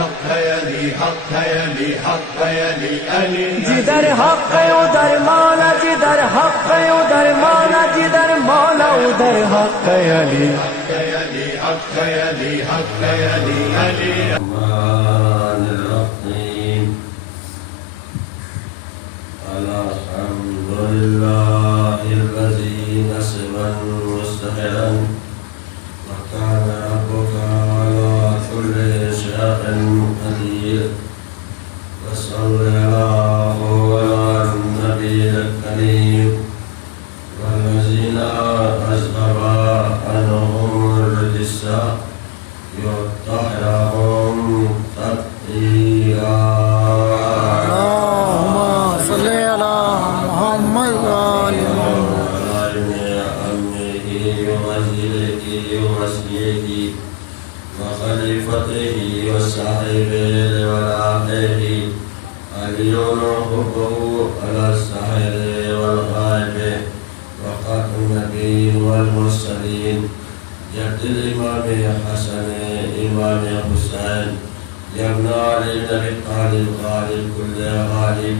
حق ہے علی حق ہے علی حق ہے علی علی جدھر حق ہے ادھر مولا جدھر حق ہے ادھر مولا جدھر مولا ادھر حق ہے علی حق ہے علی حق ہے علی حق ہے علی علی الرحمن الرحیم الحمد للہ الذی نصبا مستحرا وكان ربك على كل شيء قدير وصل على النبي الكريم والذين أذهب عنهم الرجس يطهرهم تطهيرا اللهم صل على محمد وآل وخليفته وصاحبه وآله اليوم حبه على الساحر والغائب وخاتم النبيين والمرسلين جد الإمام حسن إمام حسين يا ابن علي بن أبي طالب غالب كل غالب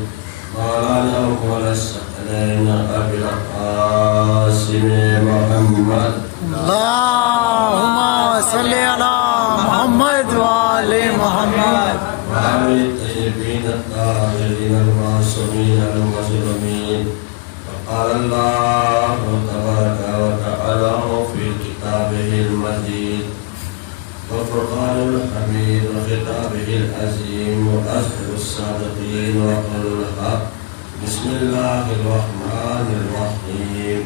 مولانا مولى الثقلين أبي القاسم محمد اللهم صل على محمد وآل محمد وعلى الطيبين الطاهرين المعصومين المظلومين وقال الله تبارك وتعالى في كتابه المجيد وفرقان الحميد وخطابه العظيم وأسر الصادقين وقول الحق بسم الله الرحمن الرحيم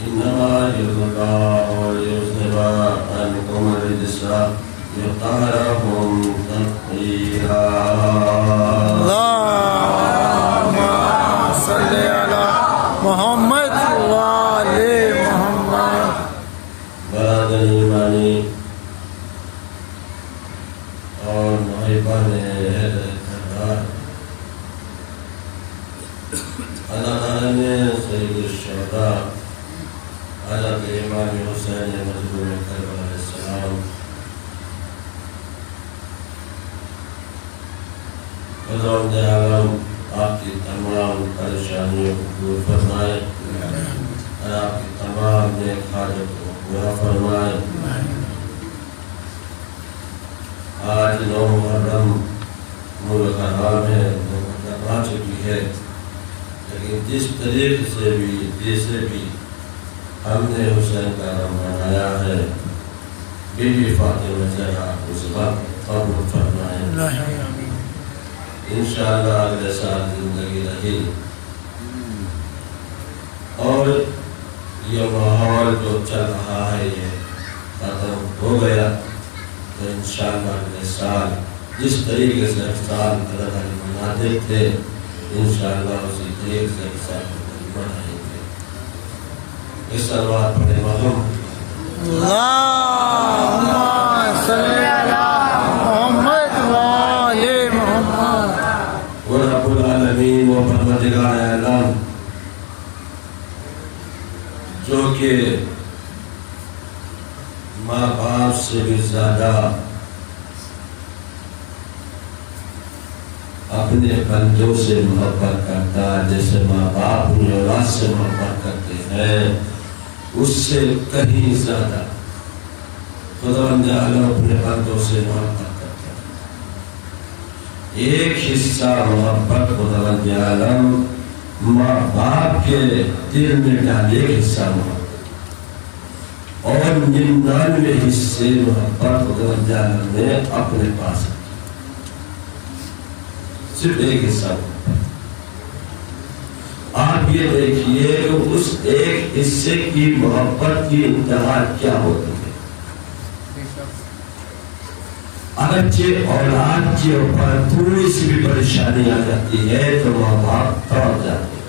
إنما يريد الله ليذهب عنكم الرجس يطهركم تطهيرا اللهم صل على محمد وآل محمد برادر ایمانی اور محبان کردار علامہ سید الشہداء حضرت امام حسین مظلوم کربلا علیہ السلام خداوند عالم آپ کی تمام پریشانیوں کو دور فرمائے اور آپ کی تمام نیک حاجت کو پورا فرمائے آج 9 محرم ملک حرام ہے آ چکی ہے لیکن جس طریقے سے بھی جیسے بھی ہم نے حسین کا نام منایا ہے بی بی فاطمہ زہرا اس وقت قبول فرمائے انشاءاللہ اگلے سال زندگی رہی اور یہ ماحول جو چل رہا ہے یہ ختم ہو گیا تو انشاءاللہ اگلے سال جس طریقے سے افطار قدر مناتے تھے انشاءاللہ اسی طریقے سے افطار منائیں گے اس صلوات پڑھے محمد اللهم صل على محمد وآل محمد ورب العالمین و پروردگار عالم جو کہ ماں باپ سے بھی زیادہ اپنے بندوں سے محبت کرتا ہے جیسے ماں باپ اپنی اولاد سے محبت کرتے ہیں اس سے کہیں زیادہ خداوند عالم اپنے بندوں سے محبت کرتا ہے ایک حصہ محبت خداوند عالم ماں باپ کے دل میں ڈالے ایک حصہ محبت اور 99 حصے محبت خداوند عالم نے اپنے پاس صرف ایک حصہ آپ یہ دیکھیے کہ اس ایک حصے کی محبت کی انتہا کیا ہوتی ہے اگرچہ اولاد کے اوپر تھوڑی سی بھی پریشانی آ جاتی ہے تو ماں باپ توڑ جاتے ہیں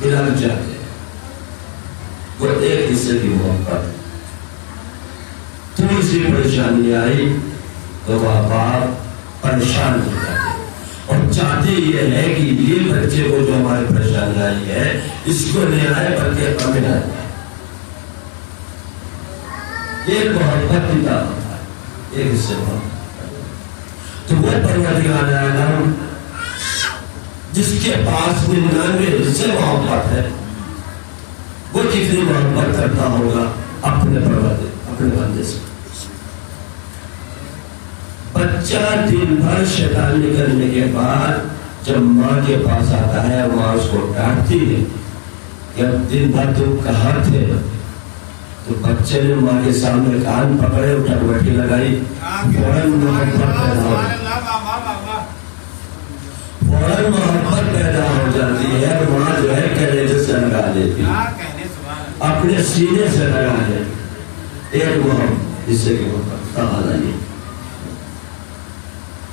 بلال جاتے ہیں وہ ایک حصے کی محبت تھوڑی سی پریشانی آئی تو ماں باپ پریشان ہو جاتے ہیں اور چاہتے یہ ہے کہ یہ بچے کو جو ہماری پریشانی آئی ہے اس کو نہیں آئے بلکہ ہمیں آئے ایک محبت کی دعوت ہے ایک حصے محبت تو وہ پروردگار عالم جس کے پاس 99 سے محبت ہے، وہ کتنی محبت کرتا ہوگا اپنے بندے سے. بچہ دن بھر شیطانی کرنے کے بعد جب ماں کے پاس آتا ہے، ماں اس کو ڈانٹتی ہے کہ اب دن بھر تم کہاں تھے، تو بچے نے ماں کے سامنے کان پکڑے، اٹھا لگائی، فوراً محبت پیدا ہو جاتی ہے. ماں جو ہے کلیجے سے لگا دیتی ہے، اپنے سینے سے لگا دیتی. ایک محبت اس سے کہا جائے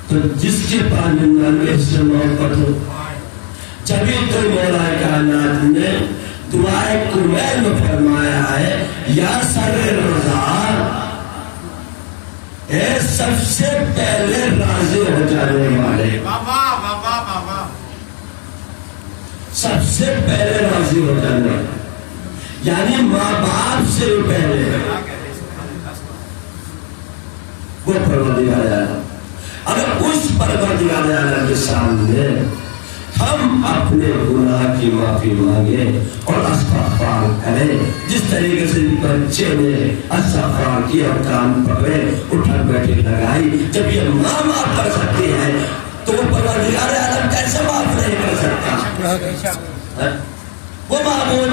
تو جس کے پاس 99 سے محبت ہو، جبھی تو مولا کائنات نے دعائے کمیل میں فرمایا ہے، یا سر رضا، اے سب سے پہلے راضی ہو جانے والے، سب سے پہلے راضی ہو جانے والے، یعنی ماں باپ سے پہلے وہ پروردگار عالم. اگر اس پروردگار عالم کے سامنے ہم اپنے گناہ کی معافی مانگے اور استغفار کریں، جس طریقے سے بچے نے استغفار کیا اور کان پکڑے، اٹھا بیٹھے لگائی، جب یہ ماں معاف کر سکتی ہے تو وہ پروردگار عالم کیسے معاف نہیں کر سکتا؟ وہ معمول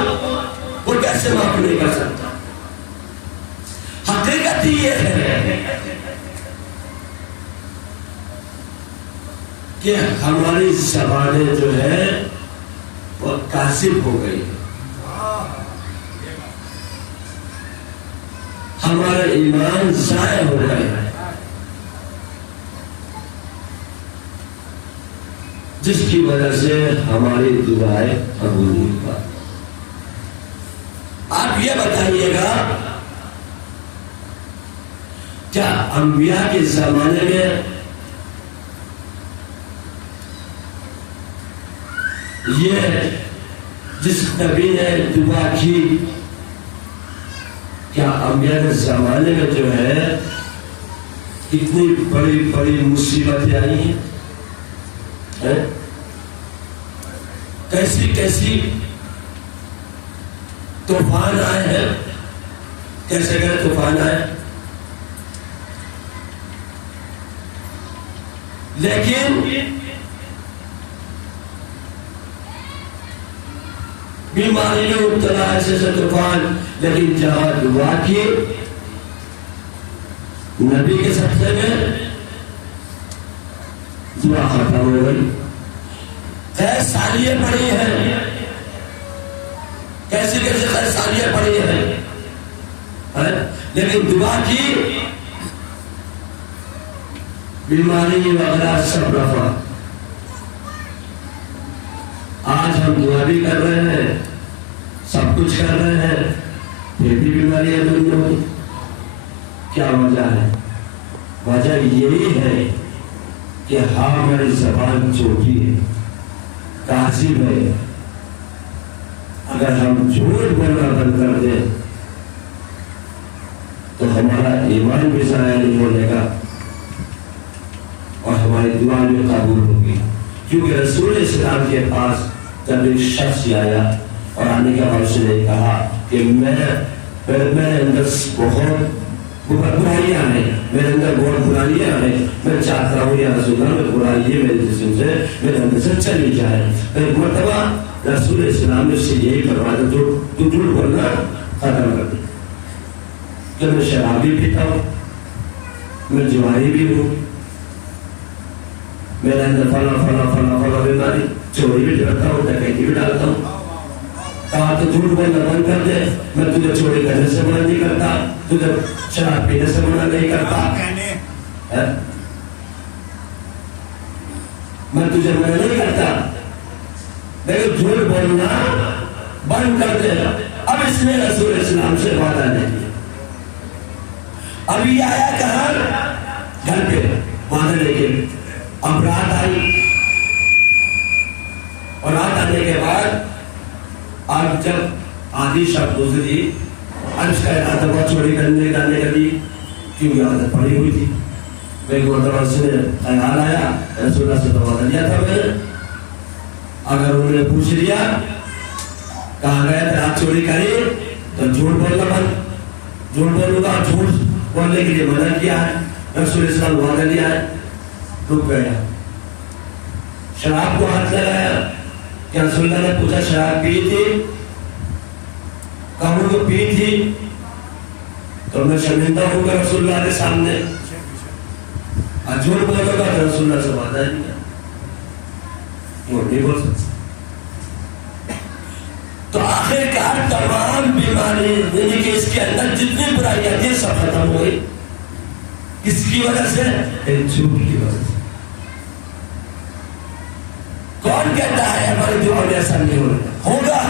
وہ کیسے معاف نہیں کر سکتا؟ حقیقت یہ ہے کہ ہماری زبانیں جو ہے وہ قاصر ہو گئی، ہمارا ایمان ضائع ہو گئے، جس کی وجہ سے ہماری دعائیں قبول نہیں پاتی. آپ یہ بتائیے گا، کیا انبیاء کے زمانے میں یہ جس نبی نے دعا کی، کیا انبیاء کے زمانے میں جو ہے اتنی بڑی بڑی مصیبتیں آئی ہیں؟ کیسی کیسی طوفان آئے ہیں، کیسے کیسے طوفان آئے، لیکن بیماری میں مبتلا ایسے طوفان، لیکن جہاں دعا کی نبی کے صدقے میں دعا ختم ہو گئی. خیر سالیاں پڑی ہیں، کیسی کیسے خیر سالیاں پڑی ہیں، لیکن دعا کی بیماری وغیرہ سب رفع. آج ہم دعا بھی کر رہے ہیں، سب کچھ کر رہے ہیں، پھر بھی بیماریاں دور نہیں ہوئی. کیا وجہ ہے؟ وجہ یہی ہے کہ ہماری زبان چھوٹی ہے، قاصر ہے. اگر ہم جھوٹ بولنا بند کر دیں تو ہمارا ایمان بھی ضائع نہیں ہونے کا اور ہماری دعا بھی قبول ہوگی. کیونکہ رسول اسلام کے پاس جب ایک شخص آیا اور آنے کے بعد اس نے کہا کہ میرے اندر بہت برائیاں ہیں، میرے اندر بہت برائیاں ہیں، میں چاہتا ہوں یا رسول اللہ میں برائی میرے جسم سے میرے اندر سے چلی جائے. ایک مرتبہ رسول اسلام نے اس سے یہی فرمایا، تو جھوٹ بولنا ختم کر دے، کہ میں شرابی پیتا ہوں، میں جواری بھی ہوں، میرے اندر فلاں بیماری، چوری بھی کرتا ہوں، ڈکیتی بھی ڈالتا ہوں. کہا تو جھوٹ بولنا بند کر دے، میں تجھے چوری کرنے سے منع نہیں کرتا، تجھے شراب پینے سے منع نہیں کرتا، میں تجھے منع نہیں کرتا، لیکن جھوٹ بولنا بند کر دے. اب اس نے رسول اسلام سے وعدہ نہیں کیا. اب یہ آیا کہاں؟ گھر پہ وعدہ لے کے. اب رات آئی اور رات آنے کے بعد اب جب آدھی شب گزری، اب اس کا ارادہ ہوا چوری کرنے جانے کا بھی، کیوں یہ عادت پڑی ہوئی تھی. میرے کو دور سے خیال آیا رسول اللہ سے تو وعدہ لیا تھا میں نے، اگر انہوں نے پوچھ لیا کہاں گئے تھے رات چوری کری تو جھوٹ بولنا بند، جھوٹ بولوں گا، جھوٹ بولنے کے لیے منع کیا ہے، رسول اسلام وعدہ لیا ہے، رک گیا۔ شراب کو ہاتھ لگایا کہ رسول اللہ نے پوچھا شراب پی تھی؟ کہوں تو پی تھی، تو میں شرمندہ ہوں گا رسول اللہ کے سامنے، جھوٹ بولوں گا تو رسول اللہ سے وعدہ نہیں ہے، جھوٹ نہیں بول سکتا۔ تو آخر کار تمام بیماری یعنی کہ اس کے اندر جتنی برائیاں تھیں سب ختم ہوئی، کس کی وجہ سے؟ ایک جھوٹ کی وجہ سے۔ کون کہتا ہے ہمارے دعا میں ایسا نہیں ہوگا؟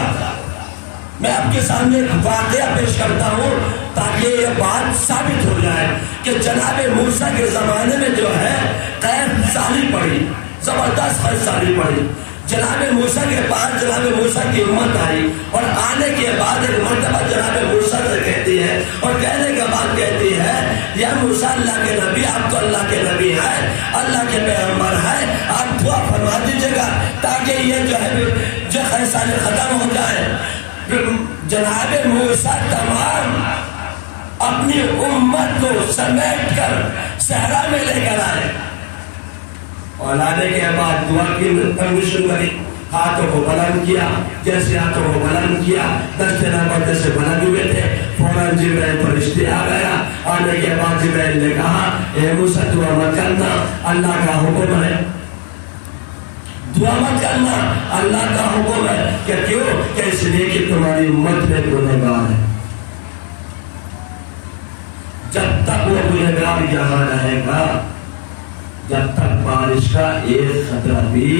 میں آپ کے سامنے ایک واقعہ پیش کرتا ہوں تاکہ یہ بات ثابت ہو جائے کہ جناب موسیٰ کے زمانے میں جو ہے قید سالی پڑی، زبردست قید سالی پڑی۔ جناب موسیٰ کے پاس جناب موسیٰ کی امت آئی اور آنے کے بعد ایک مرتبہ جناب موسیٰ سے کہتی ہے اور کہنے کے بعد کہتی ہے یا موسیٰ اللہ کے نبی، آپ تو اللہ کے نبی ہیں، اللہ کے پیغمبر ہیں، آپ دعا فرما دیجیے گا تاکہ یہ جو ہے جو قید سالی ختم ہو جائے۔ جناب موسیٰ تمام اپنی امت کو سمیٹ کر صحرا میں لے کر آئے اور آنے کے بعد دعا کی پرمیشن کری، ہاتھوں کو بلند کیا، جیسے ہاتھوں کو بلند کیا دستے نمبر جیسے بلند ہوئے تھے، فوراً جبرائیل فرشتے آ گیا۔ آنے کے بعد جبرائیل نے کہا اے موسیٰ دعا مت کرنا، اللہ کا حکم ہے، دعا مت کرنا، اللہ کا حکم ہے۔ کہ کیوں؟ کہ اس لیے کہ تمہاری امت میں گنہگار ہے، جب تک وہ گنہگار یہاں رہے گا جب تک بارش کا ایک خطرہ بھی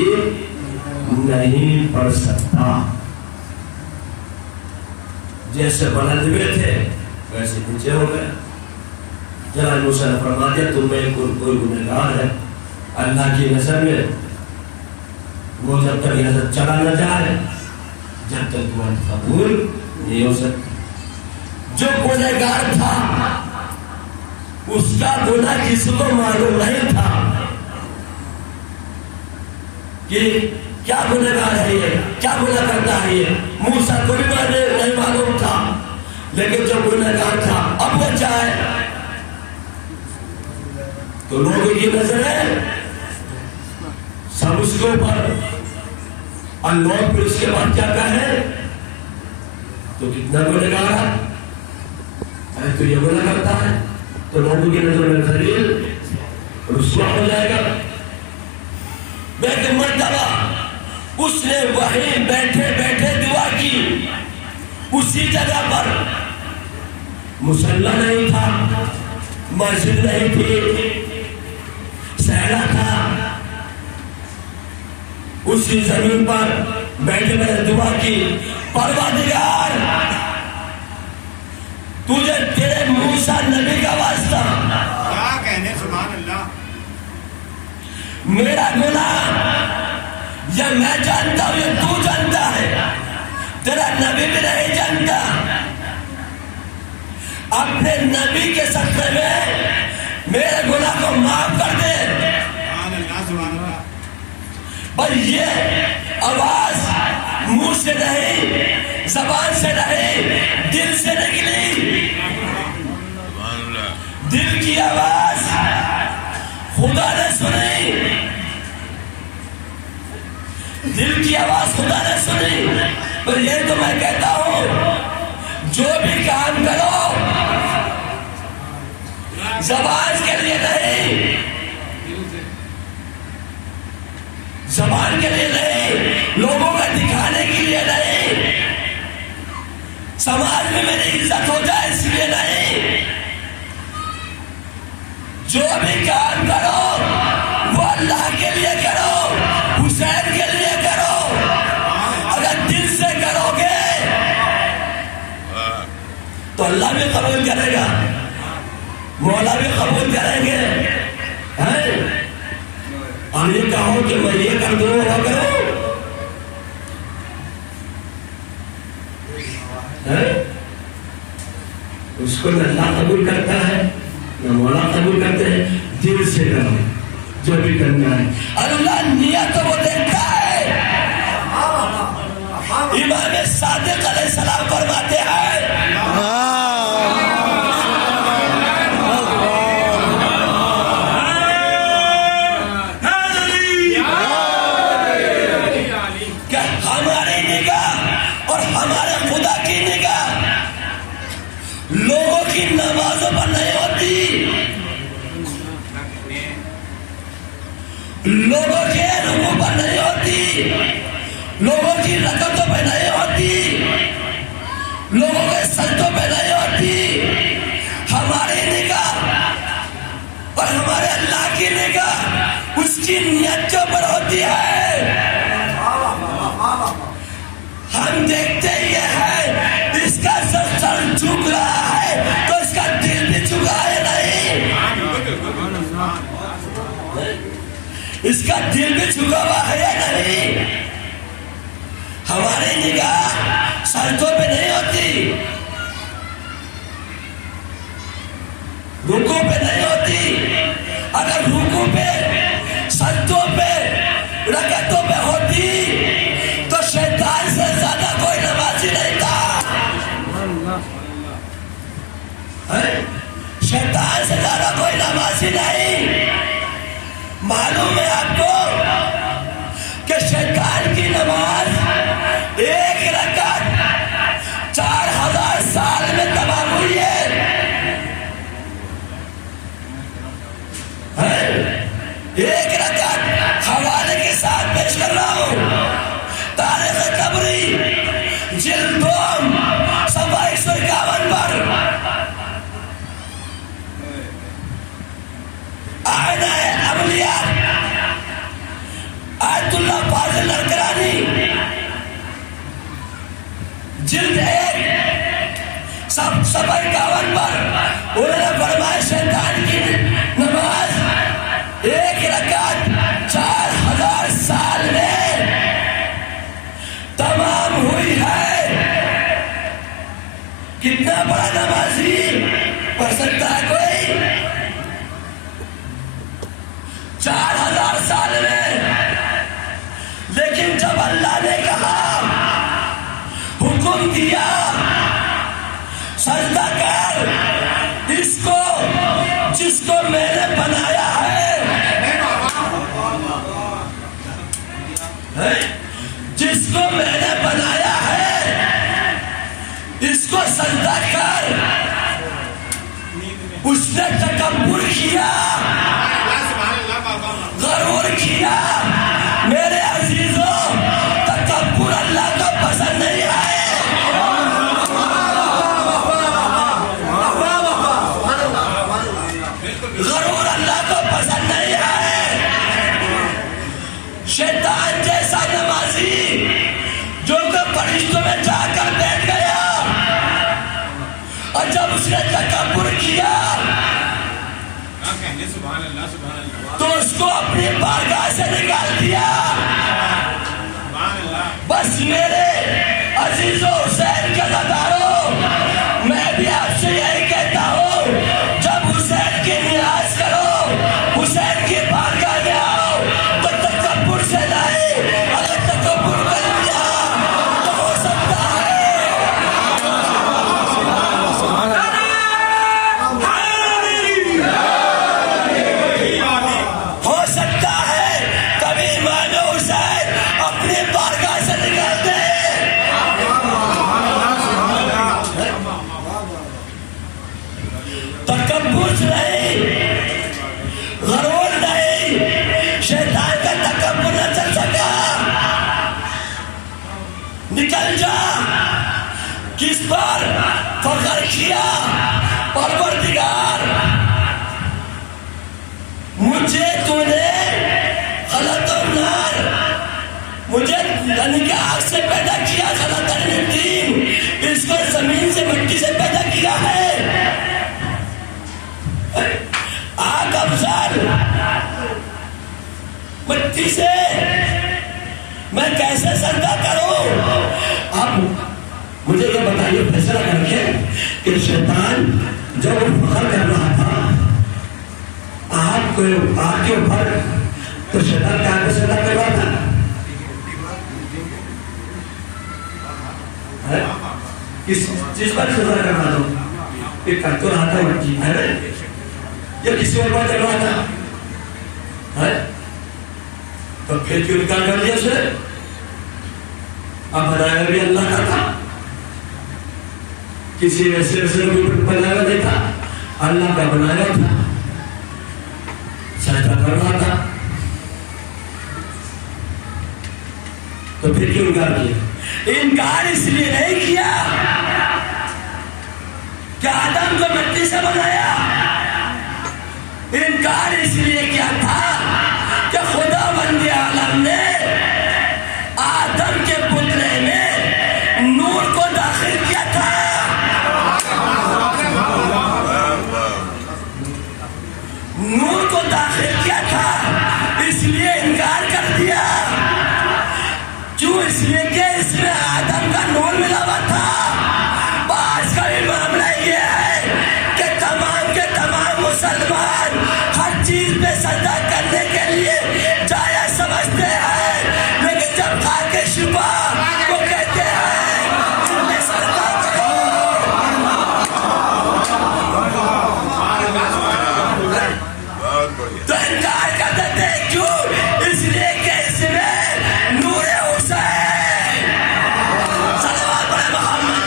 نہیں پڑ سکتا۔ جیسے بلند ہوئے تھے ویسے نیچے ہو گئے۔ جناب موسیٰ نے فرما دیا تم میں کوئی گنہگار ہے، اللہ کی نظر میں وہ جب تک نظر چلا نہ جائے جب تک دعا قبول نہیں ہو سکتی۔ جو گنہگار تھا اس کا گناہ کسی کو معلوم نہیں تھا کہ کیا گنہگار ہے یہ، کیا گناہ کرتا ہے یہ، موسیٰ کو بھی نہیں معلوم تھا، لیکن جو گنہگار تھا اب وہ چاہے تو لوگوں کی نظریں سب اس کے اوپر، اور لوگ پھر اس کے بعد کیا کہیں تو کتنا گنہگار ہے، تو یہ گناہ کرتا ہے تو لوگوں کی نظر میں خلیل رسوا ہو جائے گا۔ لیکن مرتبہ اس نے وہیں بیٹھے بیٹھے دعا کی، اسی جگہ پر مصلی نہیں تھا، مسجد نہیں تھی، صحرا تھا، اسی زمین پر بیٹھے بیٹھے دعا کی، پروردگار تجھے تیرے موسیٰ نبی کا واسطہ، کیا کہنے سبحان اللہ، میرا گناہ یا میں جانتا ہوں یا تو جانتا ہے، تیرا نبی بھی نہیں جانتا، اپنے نبی کے صدقے میں میرے گناہ کو معاف کر دے۔ سبحان اللہ سبحان اللہ۔ پر یہ آواز منہ سے نہیں، زبان سے نہیں، دل سے نکلی، دل کی آواز خدا نے سنی، دل کی آواز خدا نے سنی۔ پر یہ تو میں کہتا ہوں جو بھی کام کرو زبان کے لیے نہیں، زبان کے لیے نہیں، لوگوں کا دکھانے کے لیے نہیں، سماج میں میری عزت ہو جائے اس لیے نہیں، جو بھی کام کرو وہ اللہ کے لیے کرو، حسین کے لیے کرو۔ اگر دل سے کرو گے تو اللہ بھی قبول کرے گا، مولا بھی قبول کریں گے۔ اور یہ کہو کہ میں یہ کر دوں وہ کروں، اس کو نہ اللہ قبول کرتا ہے نہ مولا قبول کرتے ہیں۔ دل سے کرو جو بھی کرنا ہے. اللہ نیت وہ دیکھتا ہے. امام صادق علیہ السلام فرماتے ہیں کہ ہماری نگاہ اور ہمارے خدا کی نگاہ لوگوں کی نمازوں پر نہیں ہوتی، لوگوں کے رکوع پر نہیں ہوتی، لوگوں کی رکعتوں پہ نہیں ہوتی، لوگوں کے سجدوں پہ نہیں ہوتی. ہماری نگاہ اور ہمارے اللہ کی نگاہ اس کی نیتوں پر ہوتی ہے. ہم دیکھتے یہ ہے اس کا سر جھک رہا ہے تو اس کا دل بھی جھکا ہے نہیں، اس کا دل بھی جھکا ہوا ہے یا نہیں. ہماری نگاہ سجدوں پہ نہیں ہوتی، رکوع پہ نہیں ہوتی. اگر رکوع پہ سجدوں پہ رکعتوں پہ ہوتی تو شیطان سے زیادہ کوئی نمازی نہیں تھا. شیطان سے زیادہ کوئی نمازی نہیں. معلوم ہے آپ کو کہ شیطان کی نماز ایک رکعت 4000 سال میں تمام ہوئی ہے. ایک رکعت حوالے کے ساتھ پیش کر رہا ہوں. تاریخ طبری جلد 2 صفحہ 151 پر آئینہ عملیات آیت اللہ فاضل نرکرانی جلد 1 صفحہ 51 پر انہوں نے فرمایا شیطان کی نماز ایک رکعت 4000 سال میں تمام ہوئی ہے. کتنا بڑا نمازی پڑھ سکتا ہے کوئی 4000 سال میں؟ لیکن جب اللہ نے کہا، حکم دیا سجدہ کر اس کو جس کو میں نے بنایا ہے، جس کو میں نے بنایا ہے اس کو سجدہ کر. اس نے تکبر کیا، غرور کیا. میرے عزیزوں تکبر اللہ کو پسند نہیں ہے. غرور اللہ کو پسند نہیں ہے. شیطان جیسا نمازی جو کہ فرشتوں میں جا کر بیٹھ گیا اور جب اس نے تکبر کیا تو اس کو اپنی بارگاہ سے نکال دیا. بس میرے عزیزوں حسین کے غداروں، میں بھی آپ سے یہی کہتا ہوں، جب حسین کی نیاز کرو، حسین کی بارگاہ میں آؤ تو تکبر سے نہیں. اگر تکبر کر لیا تو ہو سکتا ہے کبھی امام حسین اپنی بارگاہ سے نکال دے. تکبر نہیں، غرور نہیں. شیطان کا تکبر نہ چل سکا. نکل جا. کس پر فخر کیا؟ پروردگار مجھے تو نے خلق النار، مجھے یعنی کہ آگ سے پیدا کیا. خلق الدین، اس کو زمین سے مٹی سے پیدا کیا ہے. آگ افضل، مٹی سے میں کیسے سجدہ کروں؟ اب مجھے یہ بتائیے فیصلہ کر کے کہ شیطان جب وہ فخر کر رہا تھا، آپ آپ کو آگ کے اوپر تو شیطان کے آگے سجدہ کروا تھا. کس چیز پر سجدہ کرنا دو؟ ایک کر تو رہا تھا جی ہے یا کسی اور بات کروا تھا؟ تو پھر کیوں نکال کر دیا اسے؟ اب بنایا بھی اللہ کا تھا. کسی ایسے بنایا نہیں تھا, اللہ کا بنایا تھا, سجدہ کر رہا تھا. تو پھر کیوں انکار کیا؟ انکار اس لیے نہیں کیا کہ آدم کو مٹی سے بنایا, انکار اس لیے کیا تھا کہ خدا بندی عالم نے آدم کے پتلے میں نور کو داخل کیا تھا. نور کو داخل کیا تھا, اس لیے انکار کر دیا. کیوں؟ اس لیے کہ اس میں آدم کا نور ملا ہوا تھا. آج کا بھی معاملہ یہ ہے کہ تمام کے تمام مسلمان ہر چیز پہ سجدہ کرنے کے لیے جائز سمجھتے ہیں, لیکن جب کھا کے شبہ وہ کہتے ہیں ان میں سجدہ کرو. تو انکار کر دیتے ہیں. کیوں؟ اس لیے کہ اس میں نور حسین صلوات علی محمد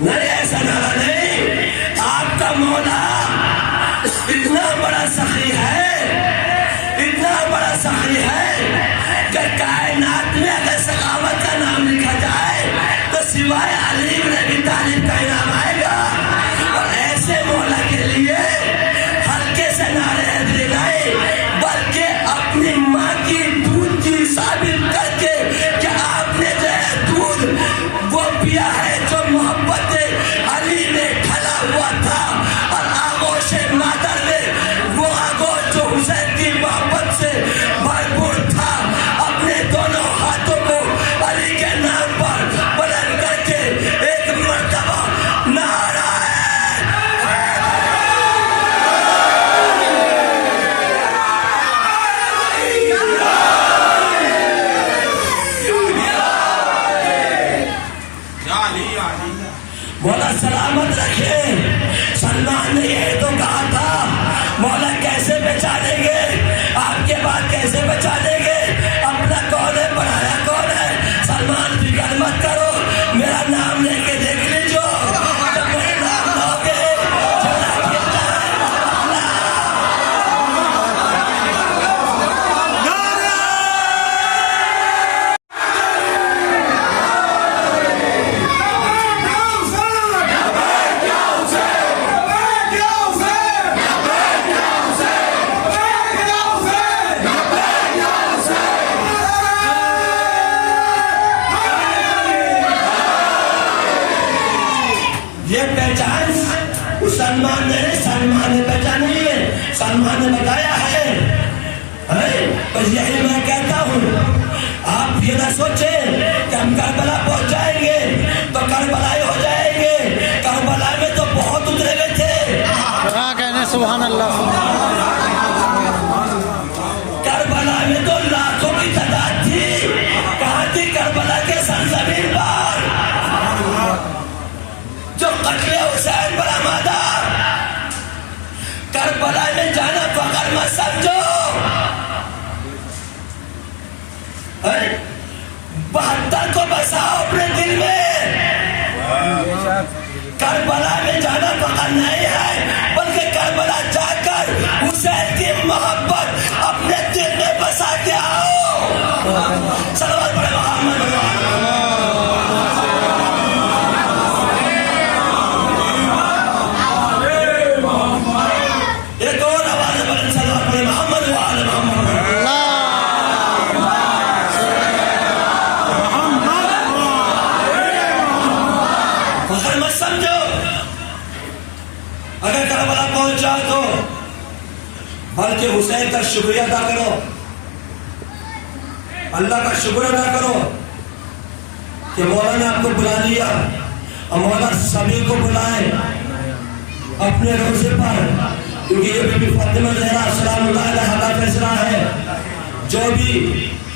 نہیں, ایسا نعرہ نہیں. آپ کا مولا اتنا بڑا سخی ہے, اتنا بڑا سخی ہے کہ کائنات میں اگر سخاوت کا نام لکھا جائے تو سوائے علی بن ابی طالب کا انعام آئے گا. اور ایسے مولا کے لیے ہلکے سے نعرے حیدری نہیں, بلکہ اپنی ماں کی دودھ کی ثابت کر کے کہ آپ نے جو ہے دودھ وہ پیا ہے جو محبت علی میں ڈھلا ہوا تھا, اور آغوش مادر میں وہ آغوش جو حسین کی محبت سے بھرپور تھا. اپنے دونوں ہاتھوں کو علی کے نام پر بلند کر کے ایک مرتبہ نعرہ مولا سلامت رکھے. سلمان نے یہ تو کہا تھا مولا کیسے بچا دیں گے, آپ کے بعد کیسے بچا دیں گے, اپنا کون ہے, بنایا کون ہے. سلمان فکر مت کرو, میرا نام لے کے دیکھ لیجو, جب میرے نام لوگے سلمان نے پہچان نہیں ہے, سلمان نے بتایا ہے. بس یہی میں کہتا ہوں, آپ یہ نہ سوچیں کہ ہم کربلا پہنچ جائیں گے تو کربلائی ہو جائیں گے. کربلا میں تو بہت اترے ہوئے تھے. کہنے سبحان اللہ. کربلا میں تو لاکھوں کی تعداد تھی. کہاں تھی کربلا کے سرزمین پر جو قتل حسین پر آمادہ. کربلا میں جانا فخر مت سمجھو. 72 کو بساؤ اپنے دل میں. کربلا میں جانا فخر نہیں ہے, بلکہ کربلا جا کر حسین کی محبت اپنے دل میں بسا کے آؤ. صلوات پڑھے محمد. ایک اور آواز بلند, صلوات پڑھے محمد وآل محمد. فخر مت سمجھو. اگر کربلا پہنچا تو بلکہ حسین کا شکریہ ادا کرو, اللہ کا شکر ادا کرو کہ مولا نے آپ کو بلا لیا، اور مولا سبھی کو بلائے اپنے روزے پر، کیونکہ یہ بی بی فاطمہ زہرا سلام اللہ علیہا کا فیصلہ ہے، جو بھی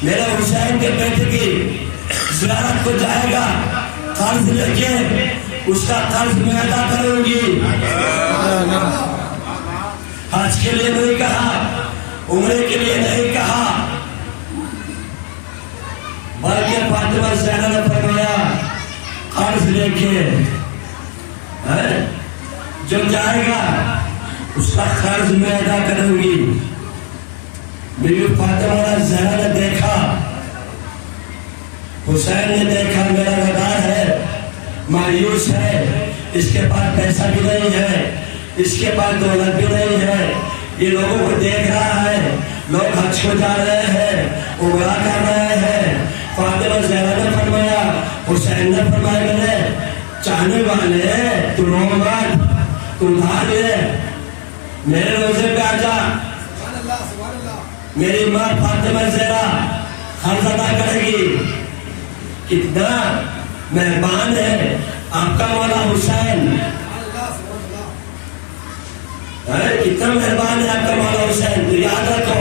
میرے حسین کے بیٹے کی زیارت کو جائے گا قرض لے کے، اس کا قرض میں ادا کروں گی۔ حج کے لیے نہیں کہا، عمرے کے لیے نہیں کہا، بلکہ فاطمہ زہرا نے فرمایا قرض لے کے جو جائے گا اس کا قرض میں ادا کروں گی۔ بی بی فاطمہ زہرا نے دیکھا، حسین نے دیکھا میرا وقار ہے، مایوس ہے، اس کے پاس پیسہ بھی نہیں ہے، اس کے پاس دولت بھی نہیں ہے، یہ لوگوں کو دیکھ رہا ہے، لوگ حج کو جا رہے ہیں، عمرہ کر رہے ہیں۔ فاطمہ زہرا نے فرمایا، حسین نے فرمایا میرے چاہنے والے تو رو مت، تو ادھار لے، میرے روزے پہ آ جا، میری ماں فاطمہ زہرا قرض ادا کرے گی۔ کتنا مہربان ہے آپ کا مولا حسین، کتنا مہربان ہے آپ کا مولا حسین۔ تو یاد رکھو،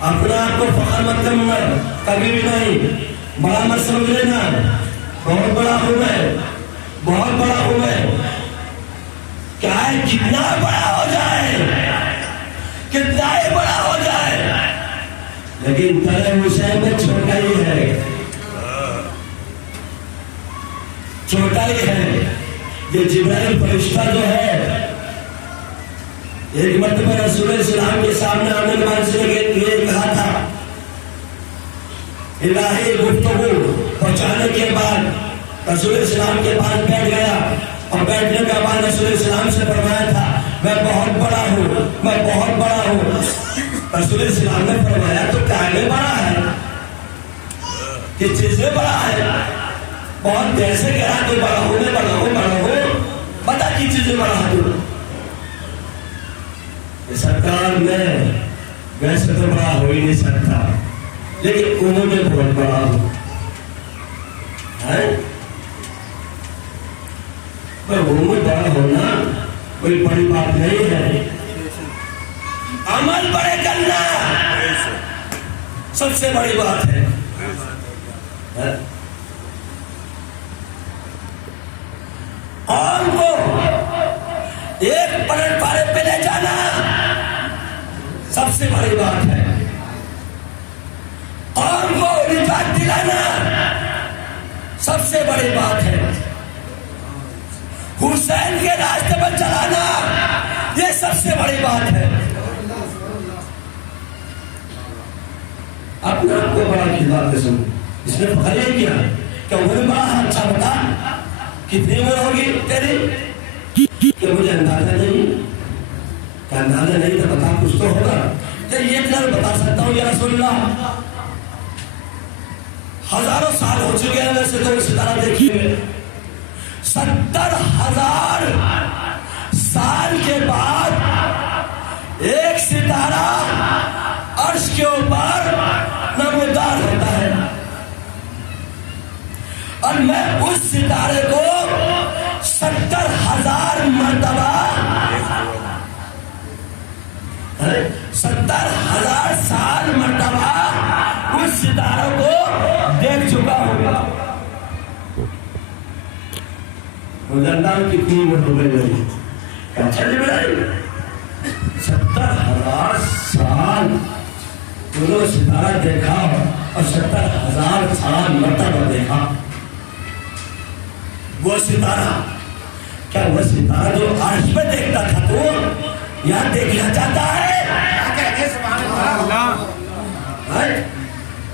اپنا آپ کو فخر مت کرنا کبھی بھی نہیں، بڑا مت سمجھ لینا، بہت بڑا ہوں میں، بہت بڑا ہوں میں، کیا ہے کتنا بڑا ہو جائے، کتنا ہی بڑا ہو جائے، لیکن تیرے حسین میں چھوٹا ہی ہے، چھوٹا ہی ہے۔ یہ جبرائیل فرشتہ جو ہے، ایک مرتبہ رسول اسلام کے سامنے آنے کے بعد سے یہ کہا تھا، الہی گفتگو پہنچانے کے بعد رسول اسلام کے پاس بیٹھ گیا، اور بیٹھنے کے بعد رسول اسلام سے فرمایا تھا میں بہت بڑا ہوں، میں بہت بڑا ہوں۔ رسول اسلام نے فرمایا تو کیا میں بڑا ہے، کس چیز میں بڑا ہے؟ بہت دیر سے کہہ رہا تو بڑا ہوں، میں بڑا ہوں، بڑا ہوں، بتا کس چیز میں بڑا ہوں۔ سرکار میں ویسے تو بڑا ہو ہی نہیں سکتا، لیکن عمر میں بہت بڑا ہوں۔ عمر بڑا ہونا کوئی بڑی بات نہیں ہے، عمل بڑے کرنا سب سے بڑی بات ہے۔ قوم کو ایک پلٹ پارے پہ لے جانا سب سے بڑی بات ہے، قوم کو نجات دلانا سب سے بڑی بات ہے، حسین کے راستے پر چلانا یہ سب سے بڑی بات ہے۔ اپنے آپ کو بڑا کی بات سنو، اس نے فخر یہ کیا کہ عمر بڑا اچھا بتا کتنی عمر ہوگی تیری، کہ مجھے اندازہ نہیں، کہ اندازہ نہیں تو بتا کچھ تو ہوگا، کہ یہ اتنا بتا سکتا ہوں یا رسول اللہ ہزاروں سال ہو چکے ہیں ویسے تو ستارہ دیکھیے 70,000 سال کے بعد ایک ستارہ عرش کے اوپر نمودار ہوتا ہے، اور میں اس ستارے کو 70,000 مرتبہ 70,000 سال مرتبہ اس ستاروں کو دیکھ چکا ہوگا۔ مجھے کتنی عمر ہو گئی، اچھا جی بھائی 70,000 سال انہوں ستارہ دیکھا، اور 70,000 سال مرتبہ دیکھا۔ وہ ستارہ کیا وہ ستارہ جو عرش پہ دیکھتا تھا تو یہاں دیکھنا چاہتا ہے،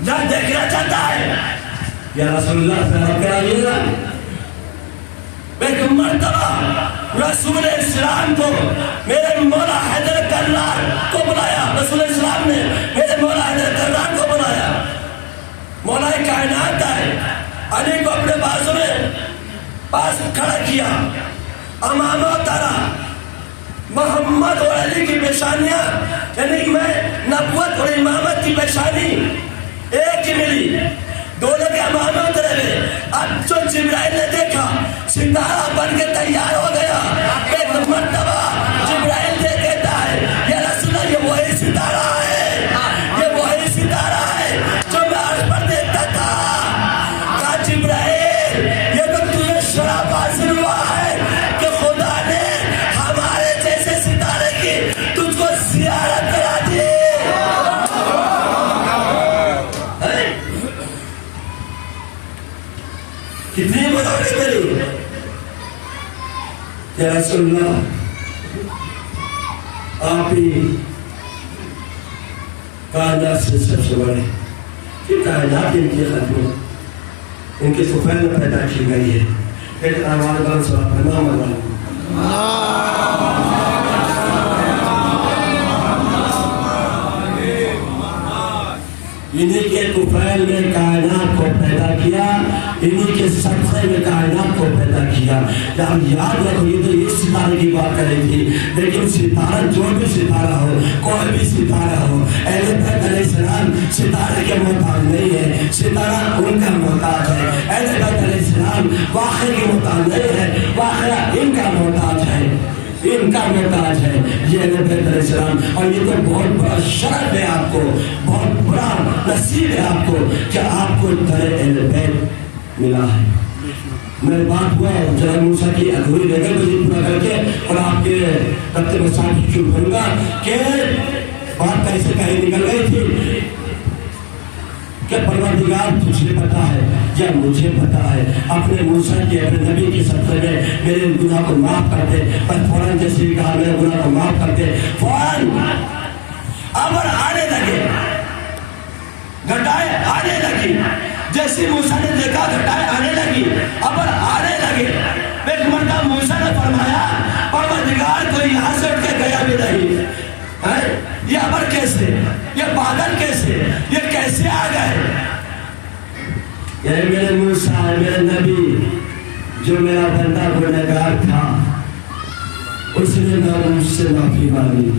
یہاں دیکھنا چاہتا ہے یا رسول اللہ صلی اللہ علیہ وسلم ایک مرتبہ رسول اسلام کو میرے مولا حیدر کرار کو بلایا، رسول اسلام نے میرے مولا حیدر کرار کو بلایا، مولا کائنات آئے، علی کو اپنے بازو میں پاس کھڑا کیا، امامہ اتارا، محمد اور علی کی پیشانیاں، یعنی میں نبوت اور امامت کی پیشانی ایک ہی ملی، دونوں کے امامت مقابلے میں اب جو جبرائیل نے دیکھا ستارہ بن کے تیار ہو گیا. ایک مرتبہ جبرائیل سے کہتا ہے یا رسول اللہ یہ وہی ستارہ ہے, یہ وہی ستارہ ہے جو میں عرش پر دیکھتا تھا. کہا جبرائیل یہ تو تجھے شرف حاصل ہوا ہے کہ خدا نے ہمارے جیسے ستارے کی تجھ کو زیارت کرا دی. کتنی بدولت میری یا رسول اللہ آپ ہی کائنات سے سب سے بڑے کہ کائنات ان کی خدمت ان کے سفید میں پیدا کی گئی ہے. ایک آواز بان سو آپ کا نام اللہ انہی کے طفیل میں کائنات کو پیدا کیا, انہی کے صدقے میں کائنات کو پیدا کیا. جب یاد رکھو یہ تو اس ستارے کی بات کر رہی تھی, لیکن ستارہ جو بھی ستارہ ہو, کوئی بھی ستارہ ہو, اہل بیت علیہ السلام ستارے کے محتاج نہیں ہے, ستارہ ان کا محتاج ہے. اہل بیت علیہ السلام واقعے کی محتاج نہیں ہے, واقعہ ان کا محتاج ہے, ان کا محتاج ہے یہ اہل بیت علیہ السلام. اور یہ تو بہت بڑا شرف ہے آپ کو, بہت بڑا نصیب ہے آپ کو کہ آپ کو در اہل بیت ملا ہے. میرے بات ہوا جناب موسیٰ کی ادھوری رہ گئی مجھے پورا کر کے اور آپ کے ربط مسائل کی شروع کروں گا کہ بات کیسے کہیں نکل گئی تھی کہ پروردگار تجھے پتا ہے یا مجھے پتا ہے, اپنے موسیٰ کے اپنے نبی کے صدقے میں میرے گناہ کو معاف کر دے. بس فوراً جیسے کہا میرے گناہ کو معاف کر دے, فوراً ابر آنے لگے, گھٹائیں آنے لگی. جیسے موسیٰ نے دیکھا گھٹائیں آنے لگی, ابر آنے لگے. ایک مرتبہ موسیٰ نے فرمایا پروردگار کوئی یہاں سے اٹھ کے گیا بھی نہیں, یہ ابر کیسے, یہ بادل کیسے, یہ کیسے آ گئے. یہ میرے موسیٰ, میرے نبی جو میرا بندہ گنہگار تھا اس نے مجھ سے معافی مانگی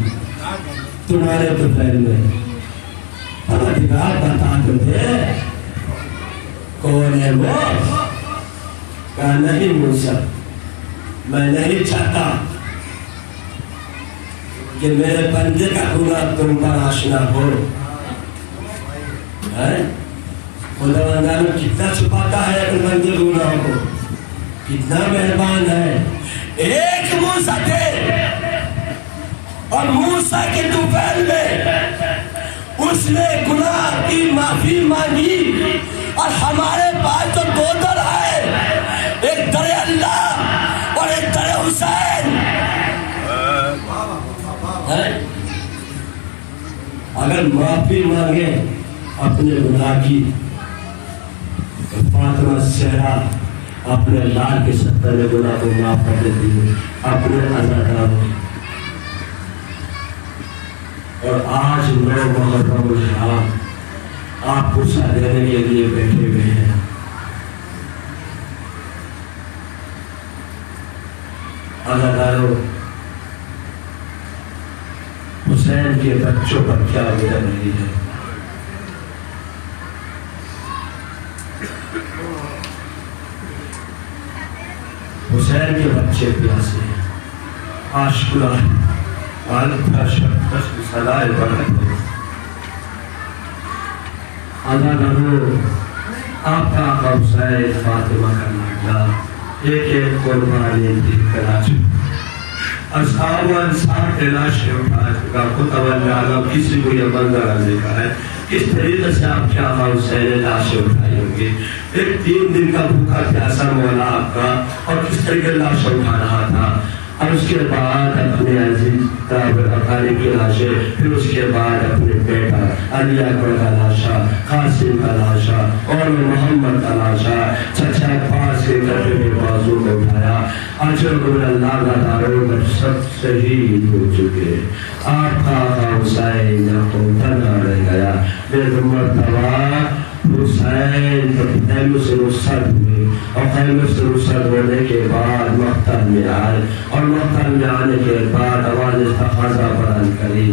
تمہارے طفیل میں. پروردگار بتا تو دے کون ہے وہ. کہا نہیں موسیٰ میں نہیں چاہتا کہ میرے بندے کا گناہ تم پر آشنا ہو. خدا بندہ کتنا چھپاتا ہے اپنے بندے گناہوں کو, کتنا مہربان ہے. ایک موسیٰ تھے اور موسیٰ کے طفیل میں اس نے گناہ کی معافی مانگی. اور ہمارے پاس تو دو در ہے, ایک در اللہ اور ایک در حسین. اگر معافی مانگے اپنے گناہ کی تو فاطمہ زہرا اپنے لال کے صدقے میں گناہ کو معاف کر دیتی ہے اپنے عزاداروں. اور آج 9 محرم الحرام آپ کو سا دینے کے لیے بیٹھے ہوئے ہیں. عزاداروں, حسین کے بچوں پر کیا گزر رہی ہے. حسین کے بچے پیاسے ہیں, عاشقہ عالم کا شخص صدائے برکت ہے. عزاداروں, آپ کا آقا حسین فاطمہ کا ناٹا ایک ایک قربانی دکھلا چکا. اصحاب و انصار کے لاشیں اٹھا چکا. خطب العالم کسی کو یہ منظر دیکھا ہے کس طریقے سے آپ کے آقا حسین لاشیں اٹھائی ہوں گی. ایک 3 دن کا بھوکا پیاسا مولا آپ کا, اور کس طریقے لاشیں اٹھا رہا تھا. اور اس کے بعد اپنے عزیز اقاری کی لاشیں, پھر اس کے بعد اپنے بیٹا علی اکبر کا لاشا, قاسم کا لاشا اور محمد کا لاشا, چچا عباس کے کٹے ہوئے بازو کو اٹھایا. اجر اللہ کا داروں پر سب شہید ہو چکے. آپ کا حسین یہاں تنہا رہ گیا. پھر مرتبہ حسین خیمے سے رخصت ہوئے, اور خیمے سے رخصت ہونے کے بعد مقتل میں آئے, اور مقتل میں آنے کے بعد آواز استغاثہ بلند کری,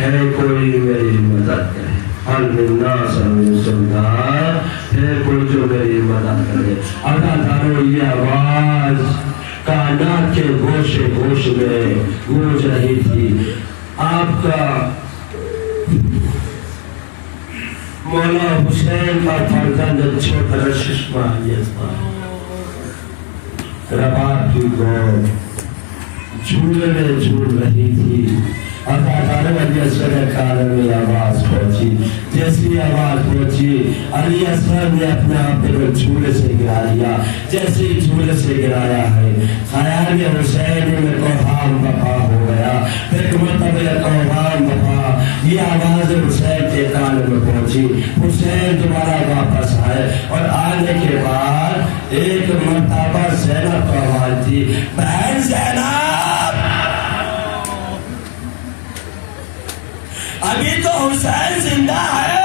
ہے کوئی میری مدد کرے. حل الناس من سلطان. ہے کوئی جو میری مدد کرے. عزادارو یہ آواز کائنات کے گوشے گوش میں گونج رہی تھی. آپ کا مولا حسین کا فرزند چھوٹا چشمہ یہ تھا. رباب کی گود جھولے میں جھول رہی تھی. عزادارو علی اصغر کالے میں آواز پہنچی. جیسی آواز پہنچی علی اصغر نے اپنے آپ کو جھولے سے گرا لیا. جیسے جھولے سے گرایا ہے خیال حسین میں قرآن وفا ہو گیا. ایک مرتبہ قرآن وفا یہ آواز حسین کے کان میں پہنچی. حسین دوبارہ واپس آئے اور آنے کے بعد ایک مرتبہ زینب کو آواز دی. بہن زینب ابھی تو حسین زندہ ہے.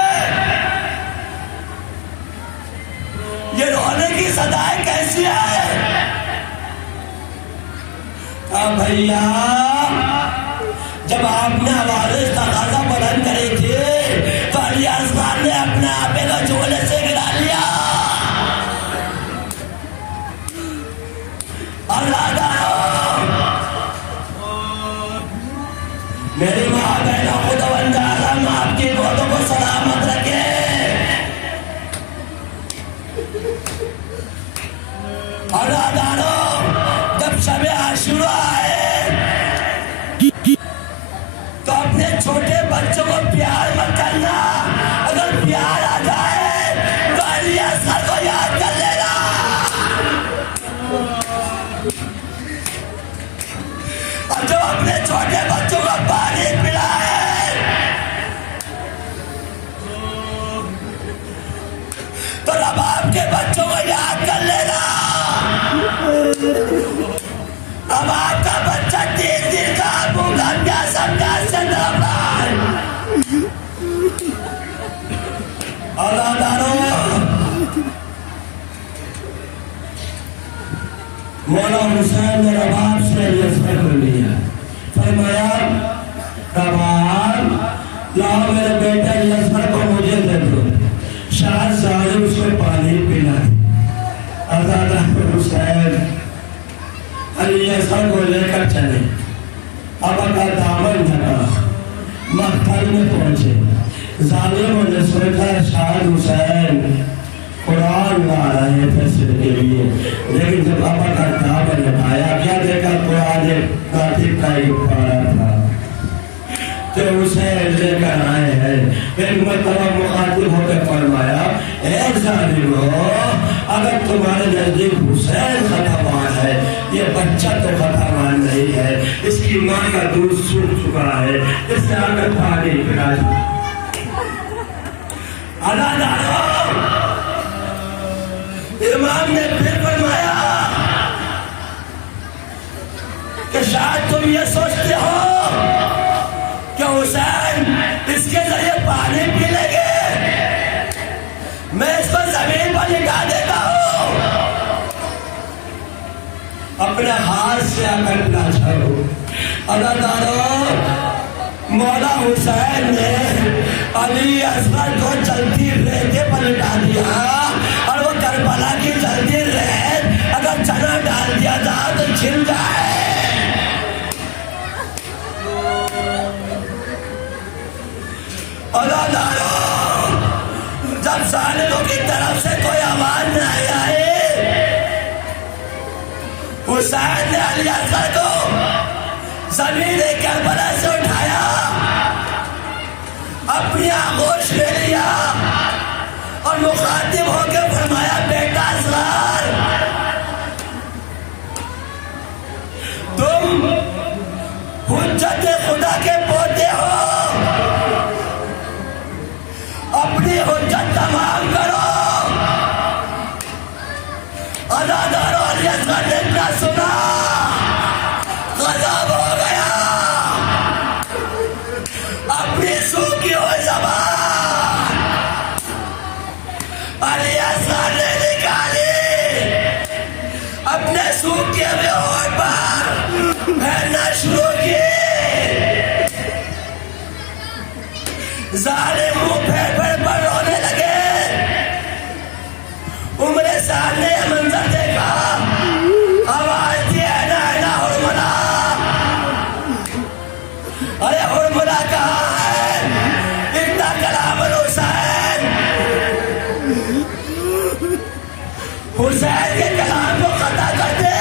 یہ رونے کی صدائیں کیسی ہے؟ کہا بھیا جب آپ نے آواز تقاضا بلند کری تھی تو علی اصغر نے اپنے آپے کا جھولے سے گرا لیا. اللہ میری ماں بہنوں خداوند اعظم آپ کی گودوں کو سلامت رکھے. عزادارو جب شب عاشورہ آئے تو اپنے چھوٹے بچوں کو پیار مت کرنا. اگر پیار آ جائے تو علی اصغر کو یاد کر لینا. اور جو اپنے چھوٹے بچوں کو پانی پلائے تو رباب کے بچوں کو یاد کر لینا. اب آپ کا بچہ 3 دن کا بھوکا پیاسا سے تڑپ رہا ہے. عزادارو مولا حسین نے رباب سے یہ فکر لیا. فرمایا رباب لاؤ میرے بیٹے علی اصغر کو مجھے دے دو. شاید ظالم اس کو پانی پلا. عزادارو حسین علی اصغر کو لے کر چلے. ابا کا دامن دھرا مقتل میں پہنچے. ظالموں نے سوچا شاید حسین قرآن لا رہے فیصلے کے لیے. لیکن جب ابا کا دامن ہٹایا کیا دیکھا قرآن ناطق کا ایک پارا تھا جو حسین لے کر آئے ہیں. ایک مرتبہ مخاطب ہو کے فرمایا اے ظالمو اگر تمہارے نزدیک حسین خطاوان ہے یہ بچہ تو خطاوان نہیں ہے. اس کی ماں کا دودھ سوکھ چکا ہے. اس سے آ کر پانی پلا. عزادارو امام نے پھر فرمایا کہ شاید تم یہ سوچتے ہو کہ حسین اس کے ذریعے پانی پی لیں گے. میں اس کو زمین پر لٹا دیتا ہوں. اپنے ہاتھ سے آ کر پلا چھوڑو. عزادارو مولا حسین نے علی اصغر کو چلتی ریتے پر لٹا دیا. اور وہ کربلا کی چلتی ریت اگر چنا ڈال دیا جائے تو چھل جائے. عزادارو جب ظالموں کی طرف سے کوئی آواز نہ آئے حسین نے علی اصغر کو زمین کربلا سے اٹھایا. اپنی آغوش لے لیا اور مخاطب ہو کے فرمایا بیٹا اصغر تم حجت خدا کے پوتے ہو. اپنی حجت تمام کرو. عزادارو علی اصغر نے اتنا سنا غضب ہو گیا. اپنی سوکھی ہوئی زبان علی اصغر نے نکالی. اپنے سوکھے ہوئے ہونٹ پر پھیرنا شروع کی. ظالم منہ پھیر پھیر پر رونے لگے. حسین نے یہ منظر دیکھا، آواز دی اینا حرملا، ارے حرملا کہاں ہے؟ اتنا کلام الحسین، حسین کے کلام کو قطع کر دے۔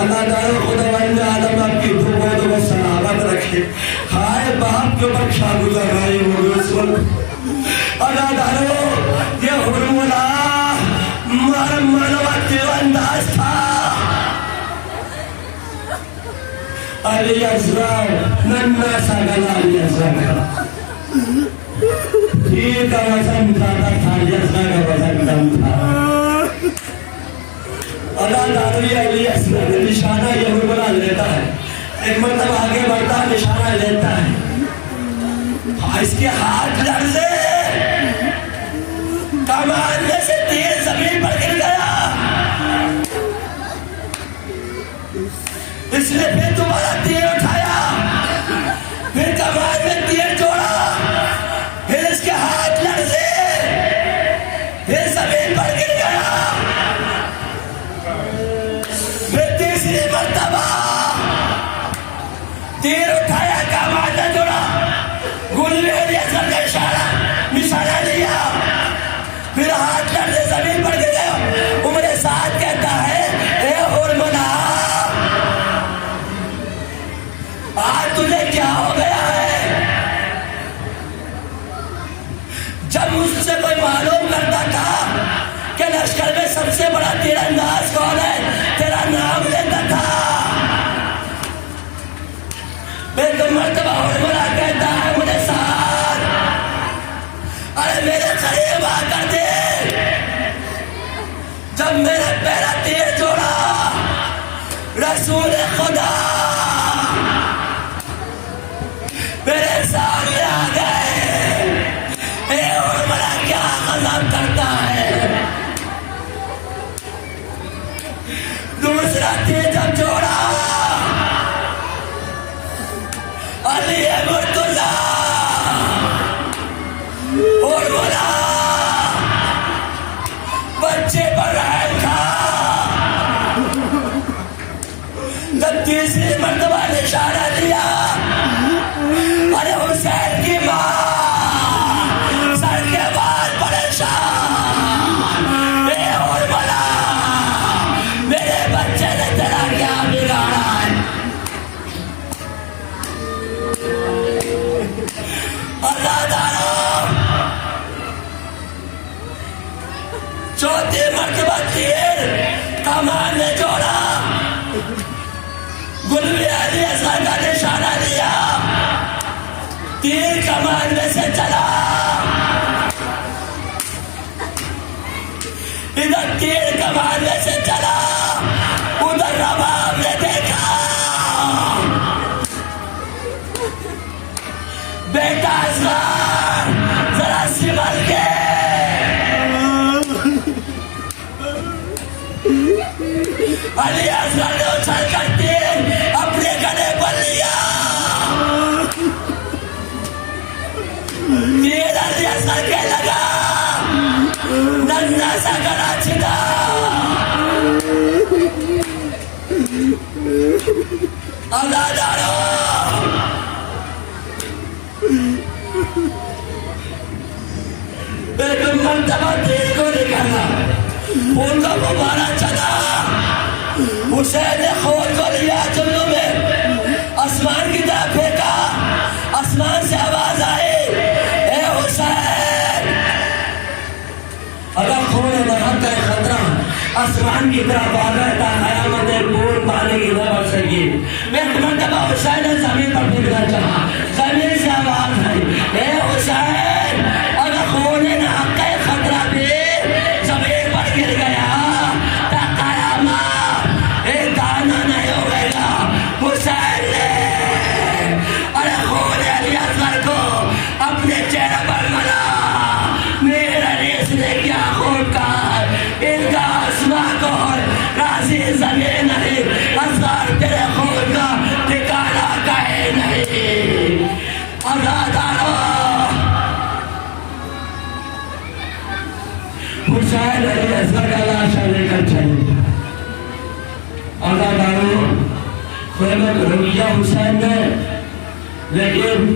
اللہ تعالیٰ خداوند عالم آپ کی حکومت کو سلامت رکھے۔ ہائے باپ جو بخشا گزر رہی ہو، اللہ تعالیٰ یہ حرملا مانوا تیرانداز تھا۔ علی اصغر ننھا سا گلا علی اصغر کا، تیر کا وزن زیادہ تھا، علی اصغر کا وزن کم تھا۔ اللہ تعالیٰ علی اصغر نشانہ یہ حرملا لیتا ہے، ایک مرتبہ آگے بڑھتا نشانہ لیتا ہے، اس کے ہاتھ لرزے، کمان میں سے تیر زمین پر گر گیا۔ اس نے پھر دوبارہ تیر اٹھایا، پھر کمان میں تیر جوڑا، پھر اس کے ہاتھ لرزے، پھر زمین پر گر گیا، پھر تیسری مرتبہ تیر اٹھایا، کمان میں جوڑا، گلوے علی اصغر کا اشارہ نشانہ لیا، پھر ہاتھ لرزے زمین پر گر گیا۔ عمر سعد کہتا ہے اے حرملا آج تجھے کیا ہو گیا ہے؟ جب مجھ سے کوئی معلوم کرتا تھا کہ لشکر میں سب سے بڑا تیر انداز کون ہے، تیرا نام لیتا تھا۔ ایک مرتبہ حرملا کہتا ہے مجھے ساتھ، ارے میرے قریب آ کر دے۔ جب میرے پہلا تیر جوڑا، رسول خدا میرے سامنے آ گئے۔ اے حرملا کیا غضب کرتا ہے؟ دوسرا تیر جب جوڑا، علی مرتضیٰ حرملا بچے پر رحم تھا۔ جب تیسری مرتبہ نشانہ دیا، ارے حسین کی ماں سر کے بعد پریشان، اے حرملا میرے بچے نے تیرا کیا بگاڑا ہے؟ اللہ تعالیٰ چوتھی مرتبہ تیر کمان نے جوڑا، گلوے علی اصغر کا نشانہ لیا، تیر کمان میں سے چلا، ادھر تیر کمان میں سے چلا، ادھر رباب نے دیکھا، بیٹا اصغر ذرا سنبھل کے، علی اصغر نے اچھل کر تیر اپنے گلے پر لیا، تیر علی اصغر کے لگا، ننھا سا گلا چھنا۔ اللہ دارو ایک مرتبہ تیر کو نکالا، خون کا غبارہ چلا، حسین نے خون کو لیا چلو میں، آسمان کی طرف پھینکا، آسمان سے آواز آئی اے حسین، اگر خون برحق کا خطرہ آسمان کی طرف آ گیا تھا، قیامت بوٹ پانے کی نہ بڑھ سکی۔ ایک مرتبہ حسین نے زمین پر پھینکنا چاہا، زمین سے آواز آئی اے حسین، اگر خون برحق کا خطرہ بھی زمین پر گر گیا تا قیامت ایک دانہ نہیں ہوئے گا۔ حسین نے ارے خون علی اصغر کو اپنے چہرے پر ملا، میرا ریس نے کیا خون کا، ان کا آسمان کو راضی زمین نہیں، اصغر تیرے خون کا ٹھکانہ کہیں نہیں۔ کہیں ایسا کا لاشا لے کر چلے. اداکاروں خیمہ رمیہ حسین نے، لیکن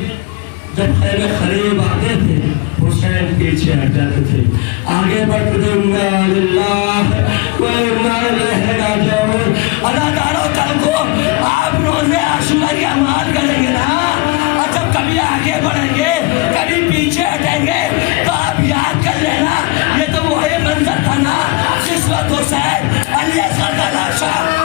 جب خیمہ خریب آتے تھے حسین پیچھے ہٹ جاتے تھے. آگے بڑھتے تھے انا للہ و انا الیہ راجعون. اداکاروں کل کو آپ روزے عاشورہ کی اعمال کریں گے نا، اور جب کبھی آگے بڑھیں گے کبھی پیچھے ہٹیں گے تو آپ یاد کر لینا یہ تو وہی منظر تھا نا جس وقت حسین علی اصغر کا لاشا